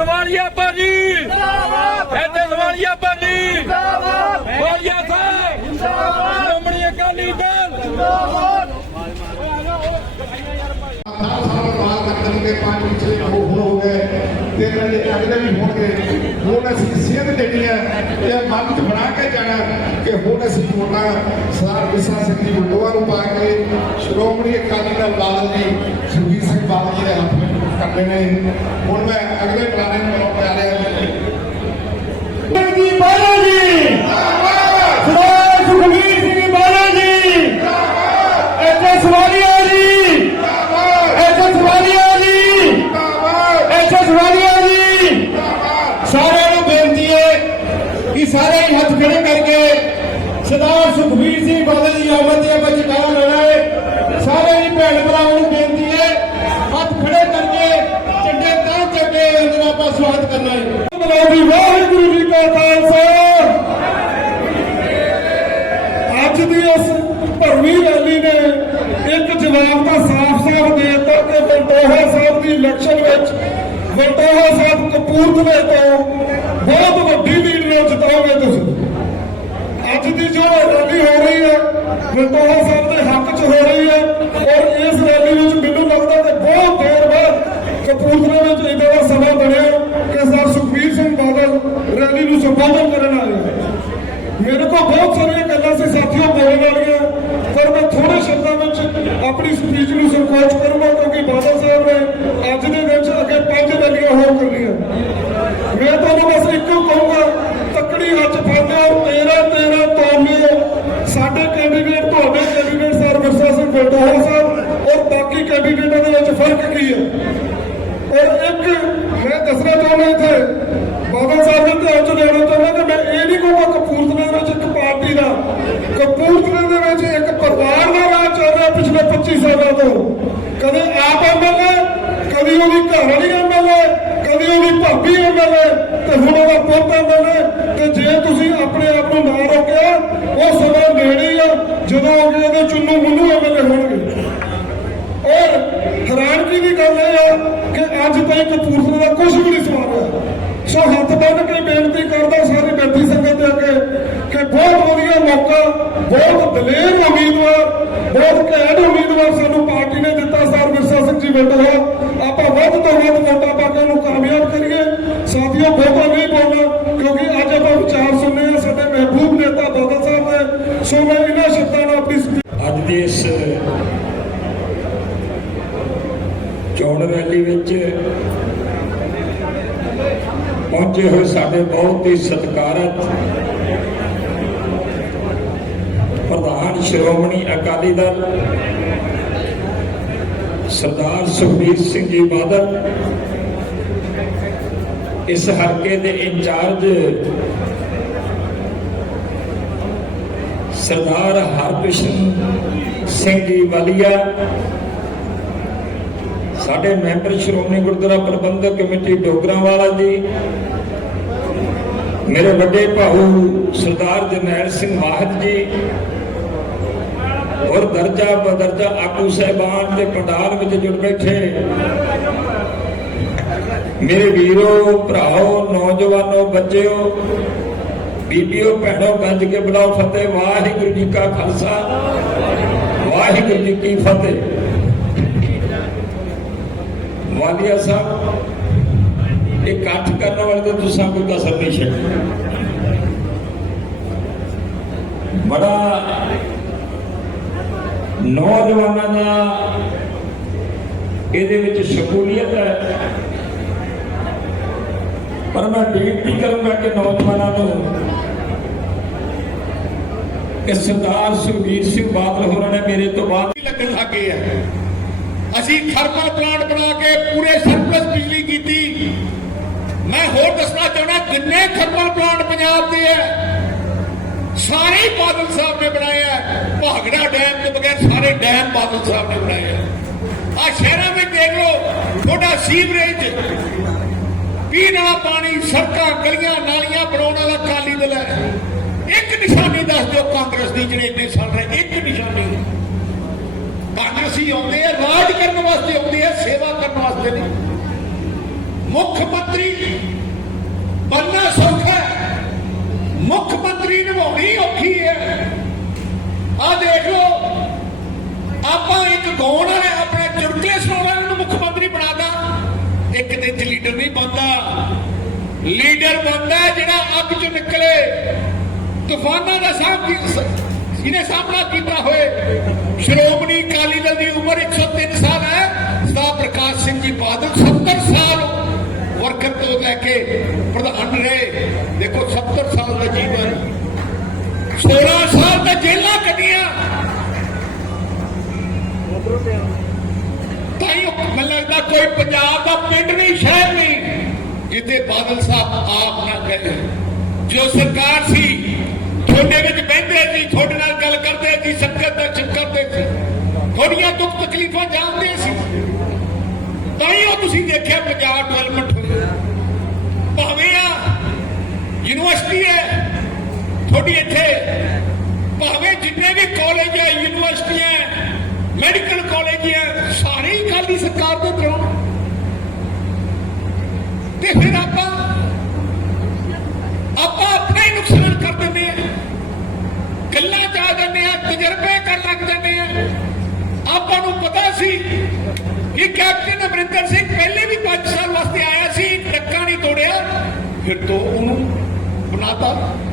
ਸਵਾਲੀਆ ਭਾਜੀ। ਇੱਥੇ ਸਵਾਲੀਆ ਭਾਜੀ। ਸਵਾਲੀਆ ਸਾਹਿਬ। ਸ਼੍ਰੋਮਣੀ ਅਕਾਲੀ ਦਲ। ਅਠਾਰਾਂ ਸਾਲ ਬਾਅਦ ਤੱਕ ਚੱਲਣਗੇ ਪੰਜ ਪਿਛਲੇ ਦੋ ਹੁਣ ਹੋ ਗਏ ਤੇ ਜਿਹੜੇ ਅਗਲੇ ਵੀ ਹੋਣਗੇ ਹੁਣ ਅਸੀਂ ਸਿਹਤ ਦੇਣੀ ਹੈ ਤੇ ਮਨ ਚ ਬਣਾ ਕੇ ਜਾਣਾ ਕਿ ਹੁਣ ਅਸੀਂ ਵੋਟਾਂ ਸਰਦਾਰ ਵਿਸਾ ਸਿੰਘ ਜੀ ਵਡੋਆ ਨੂੰ ਪਾ ਕੇ ਸ਼੍ਰੋਮਣੀ ਅਕਾਲੀ ਦਲ ਬਾਦਲ ਜੀ ਸੁਖਬੀਰ ਸਿੰਘ ਬਾਦਲ ਜੀ ਦੇ ਹੱਥ ਵਿੱਚ। ਕਰਦੇ ਨੇ ਹੁਣ ਮੈਂ ਅਗਲੇ ਪਲਾਨੇ ਨੂੰ ਬੁਲਾਉਣ ਜਾ ਰਿਹਾ ਜੀ ਬਾਲਾ ਜੀ ਸਰਦਾਰ ਸੁਖਬੀਰ ਸਿੰਘ ਬਾਲਾ ਜੀ ਇੱਥੇ ਸਵਾਲੀਆ ਜੀ ਇੱਥੇ ਸਵਾਲੀਆ ਜੀ ਇੱਥੇ ਸਵਾਲੀਆ ਜੀ ਸਾਰਿਆਂ ਨੂੰ ਬੇਨਤੀ ਹੈ ਕਿ ਸਾਰੇ ਹੀ ਹੱਥ ਖੜੇ ਕਰਕੇ ਸਰਦਾਰ ਸੁਖਬੀਰ ਸਿੰਘ ਬਾਦਲ ਜੀ ਆਮਦ ਦੇ ਵਿੱਚ ਨਾਮ ਲੈਣਾ ਹੈ ਸਾਰੇ ਹੀ ਭੈਣ ਭਰਾਵਾਂ ਨੂੰ ਬੇਨਤੀ ਹੈ ਹੱਥ ਖੜੇ ਕਰਕੇ ਝੰਡੇ ਤਾਂ ਚੱਕੇ ਉਹਨਾਂ ਦਾ ਆਪਾਂ ਸਵਾਗਤ ਕਰਨਾ ਹੈ ਬੋਲੋ ਜੀ ਵਾਹਿਗੁਰੂ ਜੀ ਕਾ ਖਾਲਸਾ ਅੱਜ ਦੀ ਇਸ ਭਰਵੀਂ ਰੈਲੀ ਨੇ ਇੱਕ ਜਵਾਬ ਤਾਂ ਸਾਫ਼-ਸਾਫ਼ ਦੇ ਦਿੱਤਾ ਕਿ ਵਲਟੋਹਾ ਸਾਹਿਬ ਦੀ ਇਲੈਕਸ਼ਨ ਵਿੱਚ ਵਲਟੋਹਾ ਸਾਹਿਬ ਕਪੂਰਥਲੇ ਤੋਂ ਬਹੁਤ ਵੱਡੀ ਲੀਡ ਨਾਲ ਜਿਤਾਓਗੇ ਤੁਸੀਂ। ਅੱਜ ਦੀ ਜੋ ਰੈਲੀ ਹੋ ਰਹੀ ਹੈ ਵਲਟੋਹਾ ਸਾਹਿਬ ਦੇ ਹੱਕ 'ਚ ਹੋ ਰਹੀ ਹੈ ਔਰ ਇਸ ਰੈਲੀ ਵਿੱਚ ਮੈਨੂੰ ਲੱਗਦਾ ਕਿ ਬਹੁਤ ਦੇਰ ਬਾਅਦ ਕਪੂਰਥਲੇ ਵਿੱਚ ਇਦਾਂ ਦਾ ਸਮਾਂ ਬਣਿਆ ਕਿ ਸਰ ਸੁਖਬੀਰ ਸਿੰਘ ਬਾਦਲ ਰੈਲੀ ਨੂੰ ਸੰਬੋਧਨ ਕਰਨ ਆਏ ਮੇਰੇ ਕੋਲ ਬਹੁਤ ਸਾਰੀਆਂ ਗੱਲਾਂ ਸੀ, ਸਾਥੀਓ ਬੋਲਣ ਵਾਲੀਆਂ, ਪਰ ਮੈਂ ਥੋੜੇ ਸ਼ਬਦਾਂ ਵਿੱਚ ਆਪਣੀ ਸਪੀਚ ਨੂੰ ਸੰਕੋਚ ਕਰੂੰਗਾ ਕਿਉਂਕਿ ਬਾਦਲ ਸਾਹਿਬ ਨੇ ਅੱਜ ਦੇ ਦਿਨ 'ਚ ਅੱਗੇ ਪੰਜ ਰੈਲੀਆਂ ਹੋਰ ਕਰਨੀਆਂ ਮੈਂ ਤੁਹਾਨੂੰ ਬਸ ਇੱਕੋ ਕਹੂੰਗਾ ਤੱਕੜੀ ਹੱਥ ਫੜ ਲਿਓ ਤੇਰਾ ਤੇਰਾ ਤੋਲਿਓ ਸਾਡੇ ਕੈਂਡੀਡੇਟ ਤੁਹਾਡੇ ਕੈਂਡੀਡੇਟ ਸਰ ਵਿਰਸਾ ਸਿੰਘ ਬਲਟੋਹਾ ਸਾਹਿਬ ਔਰ ਬਾਕੀ ਕੈਂਡੀਡੇਟਾਂ ਦੇ ਵਿੱਚ ਫ਼ਰਕ ਕੀ ਹੈ ਔਰ ਇੱਕ ਮੈਂ ਦੱਸਣਾ ਚਾਹੁੰਦਾ ਇੱਥੇ ਬਾਦਲ ਸਾਹਿਬ ਦੇ ਧਿਆਨ ਚ ਦੇਣਾ ਚਾਹੁੰਦਾ ਕਿ ਮੈਂ ਇਹ ਨਹੀਂ ਕਹੂੰਗਾ ਕਪੂਰਥਲੇ ਦੇ ਵਿੱਚ ਇੱਕ ਪਾਰਟੀ ਦਾ ਕਪੂਰਥਲੇ ਦੇ ਵਿੱਚ ਇੱਕ ਪਰਿਵਾਰ ਦਾ ਰਾਜ ਚੱਲ ਰਿਹਾ ਪਿਛਲੇ 25 ਸਾਲਾਂ ਤੋਂ ਕਦੇ ਆਪ ਐਮਐਲਏ ਕਦੀ ਉਹਦੀ ਘਰ ਵਾਲੀ ਐਮਐਲਏ ਕਦੀ ਉਹਦੀ ਭਾਬੀ ਐਮਐਲਏ ਤੇ ਹੁਣ ਉਹਦਾ ਪੁੱਤ ਜੇ ਤੁਸੀਂ ਆਪਣੇ ਆਪ ਨੂੰ ਨਾ ਰੋਕਿਆ, ਉਹ ਸਮਾਂ ਨੇੜੇ ਹੀ ਆ, ਜਦੋਂ ਅੱਗੇ ਉਹਦੇ ਚੁੰਨੂ ਮੁੰਨੂ ਐਮਐਲਏ ਹੋਣਗੇ ਔਰ ਹੈਰਾਨਗੀ ਦੀ ਗੱਲ ਇਹ ਆ ਕਿ ਅੱਜ ਤੱਕ ਕਪੂਰਥਲੇ ਦਾ ਕੁਝ ਵੀ ਨਹੀਂ ਸਵਾਰਿਆ ਸੋ ਹੱਥ ਬੰਨ ਕੇ ਬੇਨਤੀ ਕਰਦਾ ਸਾਰੀ ਬੈਠੀ ਸੰਗਤ ਦੇ ਅੱਗੇ ਕਿ ਬਹੁਤ ਵਧੀਆ ਮੌਕਾ, ਬਹੁਤ ਦਲੇਰ ਉਮੀਦਵਾਰ, ਬਹੁਤ ਘੈਂਟ ਉਮੀਦਵਾਰ ਸਾਨੂੰ ਪਾਰਟੀ ਨੇ ਦਿੱਤਾ, ਸਰ, ਵਿਰਸਾ ਸਿੰਘ ਜੀ ਵੰਡੋਆ ਆਪਾਂ ਵੱਧ ਤੋਂ ਵੱਧ ਵੋਟਾਂ ਪਾ ਕੇ ਉਹਨੂੰ ਕਾਮਯਾਬ ਕਰੀਏ ਸਾਥੀਓ ਬਹੁਤਾ ਨਹੀਂ ਬੋਲਣਾ ਕਿਉਂਕਿ ਅੱਜ ਆਪਾਂ ਵਿਚਾਰ ਸੁਣਨੇ ਆ ਸਾਡੇ ਮਹਿਬੂਬ ਨੇਤਾ ਬਾਦਲ ਸਾਹਿਬ ਦੇ ਸੋ ਮੈਂ ਇਹਨਾਂ ਸ਼ਬਦਾਂ ਨਾਲ ਆਪਣੀ speech ਅੱਜ ਦੀ ਇਸ ਚੋਣ ਰੈਲੀ ਵਿੱਚ ਪਹੁੰਚੇ ਹੋਏ ਸਾਡੇ ਬਹੁਤ ਹੀ ਸਤਿਕਾਰਤ ਪ੍ਰਧਾਨ ਸ਼੍ਰੋਮਣੀ ਅਕਾਲੀ ਦਲ, ਸਰਦਾਰ ਸੁਖਬੀਰ ਸਿੰਘ ਜੀ ਬਾਦਲ, ਇਸ ਹਲਕੇ ਦੇ ਇੰਚਾਰਜ ਸਰਦਾਰ ਹਰਕ੍ਰਿਸ਼ਨ ਸਿੰਘ ਜੀ ਵਾਲੀਆ ਸਾਡੇ ਮੈਂਬਰ ਸ਼੍ਰੋਮਣੀ ਗੁਰਦੁਆਰਾ ਪ੍ਰਬੰਧਕ ਕਮੇਟੀ ਡੋਗਰਾਵਾਲਾ ਜੀ, ਮੇਰੇ ਵੱਡੇ ਭਾਊ ਸਰਦਾਰ ਜਰਨੈਲ ਸਿੰਘ ਮਾਹਤ ਜੀ, ਔਰ ਦਰਜਾ ਬਦਰਜਾ ਆਗੂ ਸਹਿਬਾਨ ਦੇ ਪੰਡਾਲ ਵਿੱਚ ਜੁੜ ਬੈਠੇ। ਮੇਰੇ ਵੀਰੋ, ਭਰਾਓ, ਨੌਜਵਾਨੋ, ਬੱਚਿਓ, ਬੀਬੀਓ, ਭੈਣੋ, ਗੱਜ ਕੇ ਬੁਲਾਓ ਫਤਿਹ। ਵਾਹਿਗੁਰੂ ਜੀ ਕਾ ਖਾਲਸਾ, ਵਾਹਿਗੁਰੂ ਜੀ ਕੀ ਫਤਿਹ। ਵਾਲੀਆ ਸਾਹਿਬ ਇਕੱਠ ਕਰਨ ਵਾਲੇ ਤੇ ਤੁਸੀਂ ਕੋਈ ਕਸਰ ਨਹੀਂ ਛੱਡੀ ਬੜਾ ਨੌਜਵਾਨਾਂ ਦਾ ਇਹਦੇ ਵਿੱਚ ਸ਼ਮੂਲੀਅਤ ਹੈ। ਪਰ ਮੈਂ ਬੇਨਤੀ ਕਰੂੰਗਾ ਕਿ ਨੌਜਵਾਨਾਂ ਨੂੰ ਕਿ ਸਰਦਾਰ ਸੁਖਬੀਰ ਸਿੰਘ ਬਾਦਲ ਹੋਰਾਂ ਨੇ ਮੇਰੇ ਤੋਂ ਬਾਅਦ ਵੀ ਲੱਗਣ ਲੱਗੇ ਆ। ਅਸੀਂ ਖਰਮਾ ਪਲਾਂਟ ਬਣਾ ਕੇ ਪੂਰੇ ਸਰਪਲਸ ਬਿਜਲੀ ਕੀਤੀ। ਮੈਂ ਹੋਰ ਦੱਸਣਾ ਚਾਹਣਾ ਜਿੰਨੇ ਥਰਮਲ ਪਲਾਂਟ ਪੰਜਾਬ ਦੇ ਆ ਸਾਰੇ ਬਾਦਲ ਸਾਹਿਬ ਨੇ ਬਣਾਏ ਆ ਭਾਗੜਾ ਡੈਮ ਤੋਂ ਬਗੈਰ ਸਾਰੇ ਡੈਮ ਬਾਦਲ ਸਾਹਿਬ ਨੇ ਬਣਾਏ ਆ ਆ ਸ਼ਹਿਰਾਂ ਵਿੱਚ ਦੇਖ ਲਓ, ਤੁਹਾਡਾ ਸੀਵਰੇਜ, ਪੀਣ ਵਾਲਾ ਪਾਣੀ, ਸੜਕਾਂ, ਗਲੀਆਂ, ਨਾਲੀਆਂ ਬਣਾਉਣ ਵਾਲਾ ਕਾਲੀ ਦਲ ਹੈ। ਇੱਕ ਨਿਸ਼ਾਨੀ ਦੱਸ ਦਿਓ ਕਾਂਗਰਸ ਦੀ, ਜਿਹੜੇ ਇੰਨੇ ਸਾਲ ਰਹੇ ਇੱਕ ਨਿਸ਼ਾਨੀ ਕਾਂਗਰਸੀ ਆਉਂਦੇ ਆ ਰਾਜ ਕਰਨ ਵਾਸਤੇ ਆਉਂਦੇ ਆ ਸੇਵਾ ਕਰਨ ਵਾਸਤੇ ਨਹੀਂ ਮੁੱਖ ਮੰਤਰੀ ਬੰਨਾ ਸੌਖਾ ਮੁੱਖ ਮੰਤਰੀ ਨਿਭਾਉਣੀ ਔਖੀ ਹੈ। ਆ ਦੇਖ ਲਓ, ਆਪਾਂ ਇੱਕ ਗਾਉਣ ਵਾਲੇ, ਆਪਣੇ ਚੁਰਕਲੇ ਸੁਣਾਉਣ ਵਾਲੇ ਨੂੰ ਮੁੱਖ ਮੰਤਰੀ ਬਣਾਦਾ ਇੱਕ ਦਿਨ ਚ ਲੀਡਰ ਨਹੀਂ ਬਣਦਾ। ਲੀਡਰ ਬਣਦਾ ਜਿਹੜਾ ਅੱਗ ਚ ਨਿਕਲੇ। ਤੂਫਾਨਾਂ ਦਾ ਸਾਹਬ ਜਿਹਨੇ ਸਾਹਮਣਾ ਕੀਤਾ ਹੋਏ। ਸ਼੍ਰੋਮਣੀ ਅਕਾਲੀ ਦਲ ਦੀ ਉਮਰ 103 ਸਾਲ ਹੈ। ਸਰਦਾਰ ਪ੍ਰਕਾਸ਼ ਸਿੰਘ ਜੀ ਬਾਦਲ 70 ਸਾਲ ਲੈ ਕੇ ਪ੍ਰਧਾਨ ਰਹੇ ਦੇਖੋ 70 ਸਾਲ ਦਾ ਜੀਵਨ 16 ਸਾਲ ਦਾ ਜੇਲਾਂ ਕੱਢੀਆਂ। ਤਾਂ ਮੈਨੂੰ ਲੱਗਦਾ ਕੋਈ ਪੰਜਾਬ ਦਾ ਪਿੰਡ ਨਹੀਂ, ਸ਼ਹਿਰ ਨਹੀਂ। ਜਿੱਥੇ ਬਾਦਲ ਸਾਹਿਬ ਆਪ ਨਾ ਗਏ। ਜੋ ਸਰਕਾਰ ਸੀ, ਤੁਹਾਡੇ ਵਿੱਚ ਬਹਿੰਦੇ ਸੀ, ਤੁਹਾਡੇ ਨਾਲ ਗੱਲ ਕਰਦੇ ਸੀ ਸੰਕਟ ਦਰਸ਼ਨ ਕਰਦੇ ਸੀ। ਤੁਹਾਡੀਆਂ ਦੁੱਖ ਤਕਲੀਫਾਂ ਜਾਣਦੇ ਸੀ। ਤਾਂ ਹੀ ਉਹ ਤੁਸੀਂ ਦੇਖਿਆ ਪੰਜਾਬ ਡਿਵੈਲਪਮੈਂਟ ਹੋਈ ਭਾਵੇਂ ਆ ਯੂਨੀਵਰਸਿਟੀ ਹੈ। ਤੁਹਾਡੀ ਇੱਥੇ ਭਾਵੇਂ ਜਿੰਨੇ ਵੀ ਕਾਲਜ ਹੈ, ਯੂਨੀਵਰਸਿਟੀਆਂ ਮੈਡੀਕਲ ਕਾਲਜ ਹੈ, ਸਾਰੇ ਹੀ ਖਾਲੀ ਸਰਕਾਰ ਦੇ ਦੌਰਾਨ ਤੇ ਫਿਰ ਆਪਾਂ ਆਪਾਂ ਆਪਣਾ ਨੁਕਸਾਨ ਕਰ ਦਿੰਦੇ ਆ ਗੱਲਾਂ ਚ ਦਿੰਦੇ ਜਾਂਦੇ ਆ ਤਜਰਬੇ ਕਰਨ ਲੱਗ ਜਾਂਦੇ ਆ ਆਪਾਂ ਨੂੰ ਪਤਾ ਸੀ ਕਿ ਕੈਪਟਨ ਅਮਰਿੰਦਰ ਸਿੰਘ ਪਹਿਲੇ ਵੀ 5 ਸਾਲ ਵਾਸਤੇ ਆਇਆ ਸੀ ਟੱਕਾ ਨਹੀਂ ਤੋੜਿਆ। ਫਿਰ ਤੋਂ ਉਹਨੂੰ menatap